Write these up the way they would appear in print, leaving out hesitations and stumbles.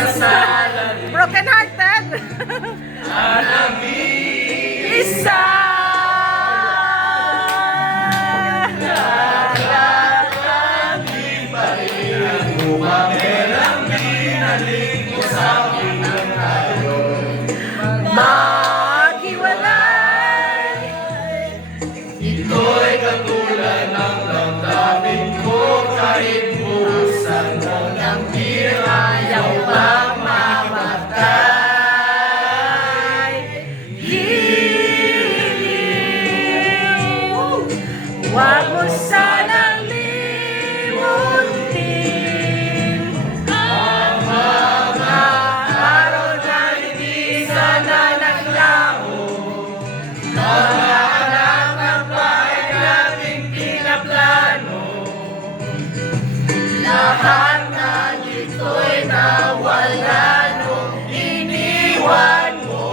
Broken hearted. Isa. Maghiwalay. Ito'y katulad ng damdamin ko kahit buhusan mo ng Ayaw bang mamatay? Giliw, huwag mo sanang limutin ang mga araw na hindi sana naglaho. Mga anak ng bahay nating pinaplano. Lahat na ito'y nawala nung iniwan mo.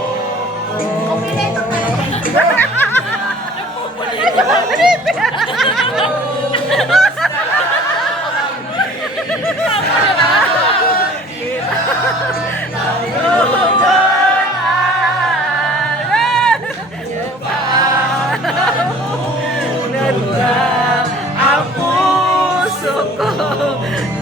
Ang puso ko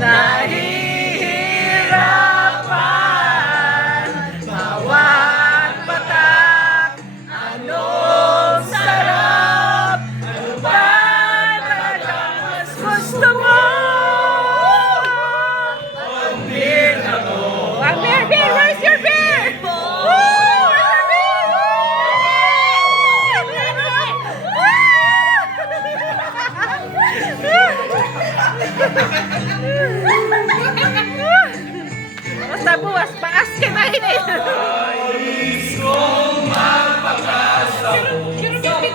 nahihirapan. Bawat patak, anong sarap. Ano ba talagang mas gusto mo? Ang beer na to. Ang beer, beer! Where's your beer? Woo! Where's your beer? Basta buwas, paas ka na yun eh. Nais kong magpakasako.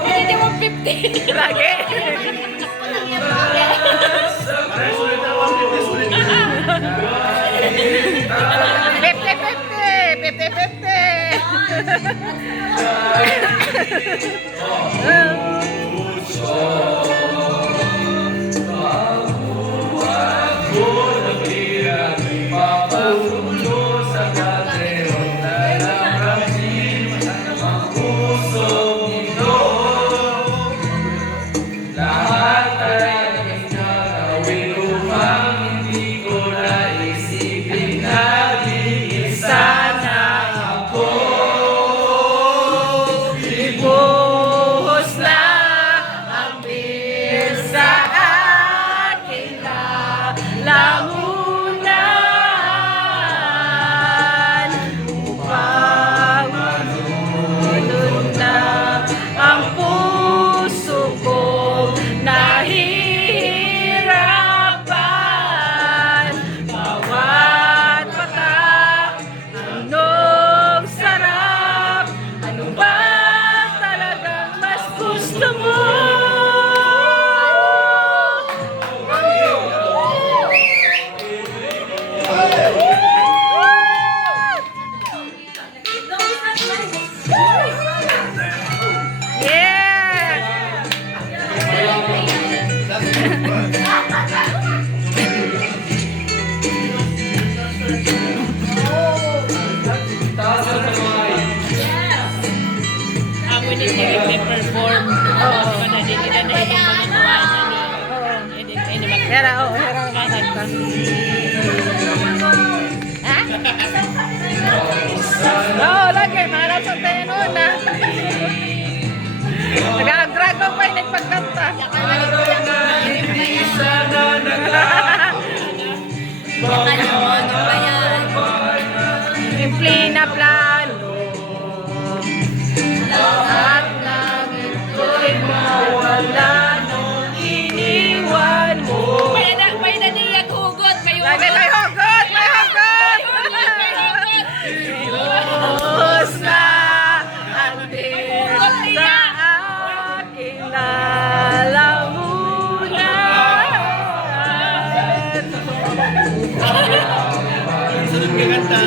Hindi mo 50. Lagi. Papagulo sa katero na naramdamin ang pusong ito. Lahat ay gagawin upang hindi ko naisipin na iisa na ako. Ibuhos na ang beer sa aking lamunan upang malunod na ang puso ko nahihirapan. Bawat patak, anong sarap. Ano ba talagang mas gusto mo? Yeah! Ako din nag-perform. Panadili na na yung mga tuwa niya. Hera, oh, hera kakanta. Ha? Oo, lagi. Maharap tayo noon, ha? Nag-dragon pa yung nagpagkanta. Simple na plano. Lahat ng ito'y mawala nung iniwan mo. May naniyag hugot. May Lagi may hugot! May hugot! Ibuhos na ang beer sa aking lalamunan. Sunod ka kanta,